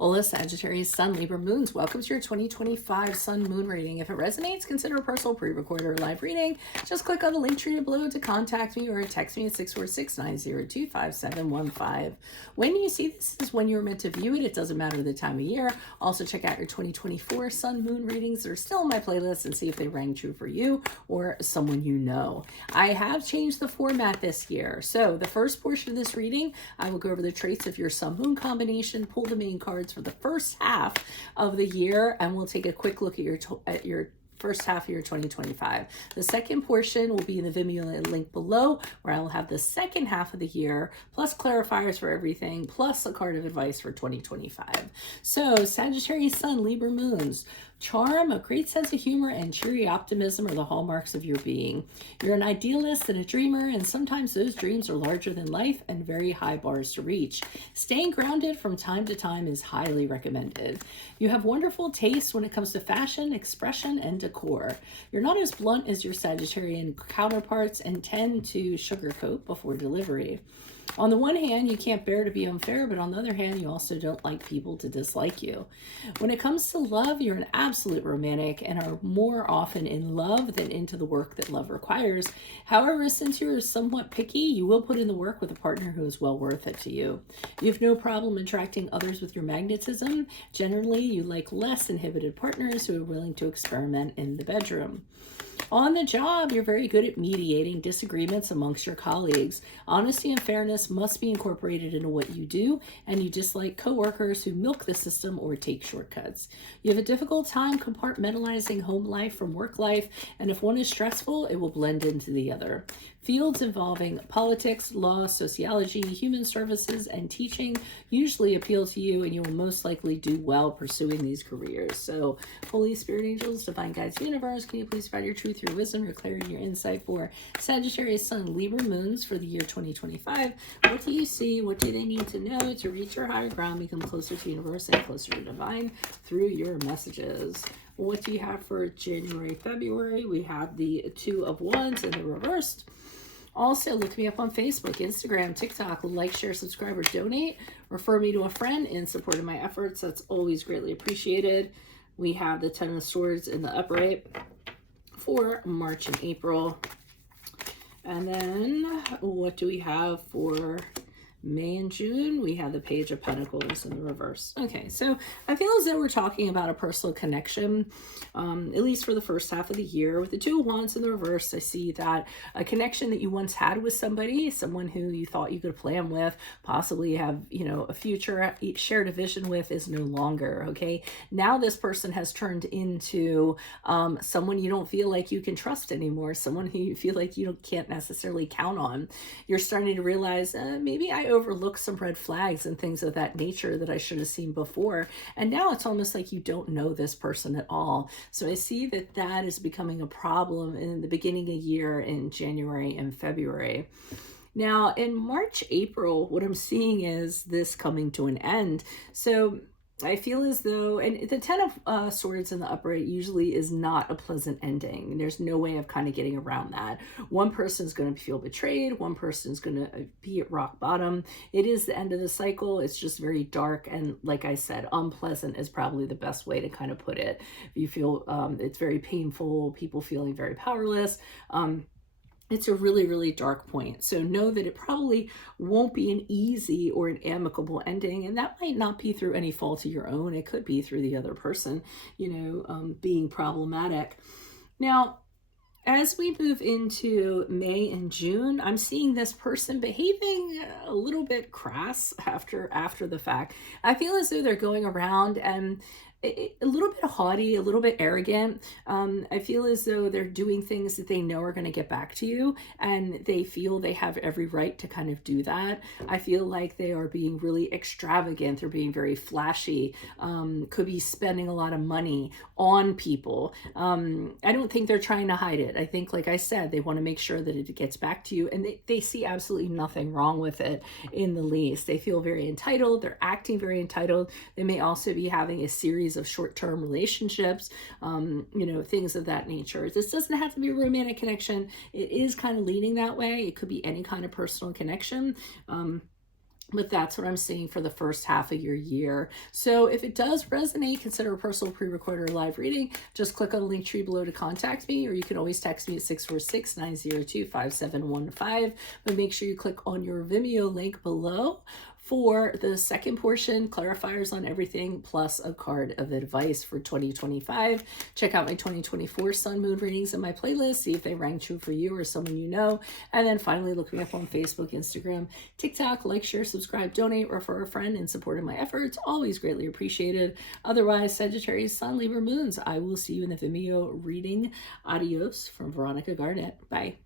Hola, Sagittarius, Sun, Libra, Moons. Welcome to your 2025 Sun Moon reading. If it resonates, consider a personal pre-recorded or live reading. Just click on the link tree below to contact me or text me at 646-902-5715. When you see this is when you're meant to view it. It doesn't matter the time of year. Also, check out your 2024 Sun Moon readings. They're still in my playlist and see if they rang true for you or someone you know. I have changed the format this year. So the first portion of this reading, I will go over the traits of your Sun Moon combination, pull the main cards for the first half of the year, and we'll take a quick look at your first half of your 2025. The second portion will be in the Vimeo link below, where I'll have the second half of the year, plus clarifiers for everything, plus a card of advice for 2025. So Sagittarius Sun, Libra Moons. Charm, a great sense of humor, and cheery optimism are the hallmarks of your being. You're an idealist and a dreamer, and sometimes those dreams are larger than life and very high bars to reach. Staying grounded from time to time is highly recommended. You have wonderful taste when it comes to fashion, expression, and decor. You're not as blunt as your Sagittarian counterparts and tend to sugarcoat before delivery. On the one hand, you can't bear to be unfair, but on the other hand, you also don't like people to dislike you. When it comes to love, you're an absolute romantic and are more often in love than into the work that love requires. However, since you're somewhat picky, you will put in the work with a partner who is well worth it to you. You have no problem attracting others with your magnetism. Generally, you like less inhibited partners who are willing to experiment in the bedroom. On the job, you're very good at mediating disagreements amongst your colleagues. Honesty and fairness must be incorporated into what you do, and you dislike coworkers who milk the system or take shortcuts. You have a difficult time compartmentalizing home life from work life, and if one is stressful, it will blend into the other. Fields involving politics, law, sociology, human services, and teaching usually appeal to you, and you will most likely do well pursuing these careers. So, Holy Spirit angels, divine guides, universe, can you please provide your truth, your wisdom, your clarity, your insight for Sagittarius Sun, Libra Moons for the year 2025? What do you see? What do they need to know to reach your higher ground, become closer to universe and closer to divine through your messages? What do you have for January, February? We have the Two of Wands in the reversed. Also, look me up on Facebook, Instagram, TikTok. Like, share, subscribe, or donate. Refer me to a friend in support of my efforts. That's always greatly appreciated. We have the Ten of Swords in the upright for March and April. And then what do we have for May and June? We have the Page of Pentacles in the reverse. Okay, so I feel as though we're talking about a personal connection, at least for the first half of the year. With the Two of Wands in the reverse, I see that a connection that you once had with somebody, someone who you thought you could plan with, possibly have, a future shared a vision with, is no longer, okay? Now this person has turned into someone you don't feel like you can trust anymore, someone who you feel like you can't necessarily count on. You're starting to realize, maybe I overlooked some red flags and things of that nature that I should have seen before. And now it's almost like you don't know this person at all. So I see that that is becoming a problem in the beginning of the year in January and February. Now in March, April, what I'm seeing is this coming to an end. So I feel as though, and the Ten of Swords in the upright usually is not a pleasant ending. There's no way of kind of getting around that. One person's going to feel betrayed. One person's going to be at rock bottom. It is the end of the cycle. It's just very dark. And like I said, unpleasant is probably the best way to kind of put it. You feel it's very painful, people feeling very powerless. It's a really, really dark point. So know that it probably won't be an easy or an amicable ending. And that might not be through any fault of your own. It could be through the other person, being problematic. Now, as we move into May and June, I'm seeing this person behaving a little bit crass after the fact. I feel as though they're going around and a little bit haughty, a little bit arrogant. I feel as though they're doing things that they know are going to get back to you, and they feel they have every right to kind of do that. I feel like they are being really extravagant. They're being very flashy, could be spending a lot of money on people. I don't think they're trying to hide it. I think, like I said, they want to make sure that it gets back to you, and they see absolutely nothing wrong with it in the least. They feel very entitled. They're acting very entitled. They may also be having a series of short-term relationships, things of that nature. This doesn't have to be a romantic connection. It is kind of leaning that way. It could be any kind of personal connection. But that's what I'm seeing for the first half of your year. So if it does resonate, consider a personal pre-recorded or live reading. Just click on the link tree below to contact me, or you can always text me at 646-902-5715. But make sure you click on your Vimeo link below for the second portion, clarifiers on everything, plus a card of advice for 2025. Check out my 2024 sun moon readings in my playlist. See if they rang true for you or someone you know. And then finally, look me up on Facebook, Instagram, TikTok. Like, share, subscribe, donate, refer a friend in support of my efforts. Always greatly appreciated. Otherwise, Sagittarius, Sun, Libra, Moons. I will see you in the Vimeo reading. Adios from Veronica Garnett. Bye.